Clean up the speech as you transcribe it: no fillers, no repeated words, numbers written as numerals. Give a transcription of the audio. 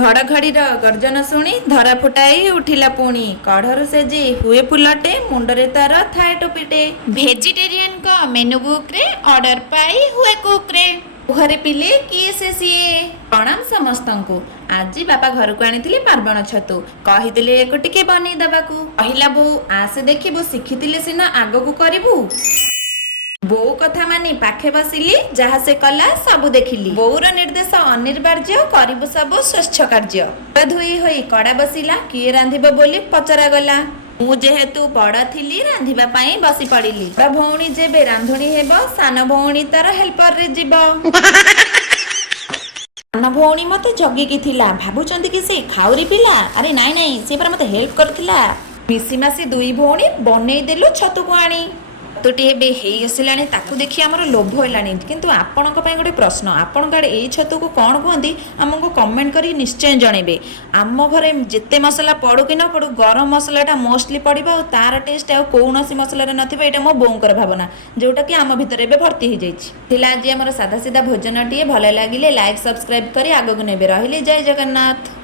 ଘଡ଼ଘଡ଼ିର ଗର୍ଜନ ଶୁଣି ଧରା ଫୁଟାଇ ଉଠିଲା ପୁଣି। କଢ଼ରୁ ସେଜି ହୁଏ ଫୁଲଟେ, ମୁଣ୍ଡରେ ତାର ଥାଏ ଟୋପିଟେ। ଭେଜିଟେରିଆନଙ୍କ ମେନୁ ବୁକ୍ରେ ଅର୍ଡର ପାଇ ହୁଏ କୁକ୍ରେ। ଘରେ ପିଲେ କିଏ ସେ ସିଏ। ପ୍ରଣାମ ସମସ୍ତଙ୍କୁ। ଆଜି ବାପା ଘରକୁ ଆଣିଥିଲି ପାର୍ବଣ ଛତୁ। କହିଥିଲେ ୟାକୁ ଟିକେ ବନେଇ ଦେବାକୁ। କହିଲା ବୋଉ ଆସେ ଦେଖିବୁ, ଶିଖିଥିଲେ ସିନା ଆଗକୁ କରିବୁ। ବୋଉ କଥା ମାନି ପାଖେ ବସିଲି, ଯାହା ସେ କଲା ସବୁ ଦେଖିଲି। ବୋଉର ନିର୍ଦ୍ଦେଶ ଅନିବାର୍ଯ୍ୟ, କରିବୁ ସବୁ ସ୍ୱଚ୍ଛ କାର୍ଯ୍ୟ। ଧୋଇ ହୋଇ କଡ଼ା ବସିଲା, କିଏ ରାନ୍ଧିବ ବୋଲି ପଚରାଗଲା। ମୁଁ ଯେହେତୁ ବଡ଼ ଥିଲି ରାନ୍ଧିବା ପାଇଁ ବସି ପଡ଼ିଲି। ବଡ଼ ଭଉଣୀ ଯେବେ ରାନ୍ଧୁଣୀ ହେବ, ସାନ ଭଉଣୀ ତାର ହେଲ୍ପରରେ ଯିବ। ସାନ ଭଉଣୀ ମତେ ଜଗିକି ଥିଲା। ଭାବୁଛନ୍ତି କି ସେ ଖାଉରି ପିଲା? ଆରେ ନାଇଁ ନାଇଁ, ସେ ପରା ମତେ ହେଲ୍ପ କରୁଥିଲା। ମିଶିମାସି ଦୁଇ ଭଉଣୀ ବନେଇ ଦେଲୁ ଛତୁକୁ ଆଣି। ଛତୁଟି ଏବେ ହେଇ ଆସିଲାଣି, ତାକୁ ଦେଖି ଆମର ଲୋଭ ହେଲାଣି। କିନ୍ତୁ ଆପଣଙ୍କ ପାଇଁ ଗୋଟେ ପ୍ରଶ୍ନ, ଆପଣଙ୍କ ଆଡ଼େ ଏଇ ଛତୁକୁ କ'ଣ କୁହନ୍ତି ଆମକୁ କମେଣ୍ଟ କରି ନିଶ୍ଚୟ ଜଣେଇବେ। ଆମ ଘରେ ଯେତେ ମସଲା ପଡ଼ୁ କି ନ ପଡ଼ୁ, ଗରମ ମସଲାଟା ମୋଷ୍ଟଲି ପଡ଼ିବ, ଆଉ ତାର ଟେଷ୍ଟ ଆଉ କୌଣସି ମସଲାରେ ନଥିବ। ଏଇଟା ମୋ ବୋଉଙ୍କର ଭାବନା, ଯେଉଁଟାକି ଆମ ଭିତରେ ଏବେ ଭର୍ତ୍ତି ହେଇଯାଇଛି। ଥିଲା ଆଜି ଆମର ସାଧା ସିଧା ଭୋଜନଟିଏ। ଭଲ ଲାଗିଲେ ଲାଇକ୍ ସବସ୍କ୍ରାଇବ୍ କରି ଆଗକୁ ନେବେ। ରହିଲି, ଜୟ ଜଗନ୍ନାଥ।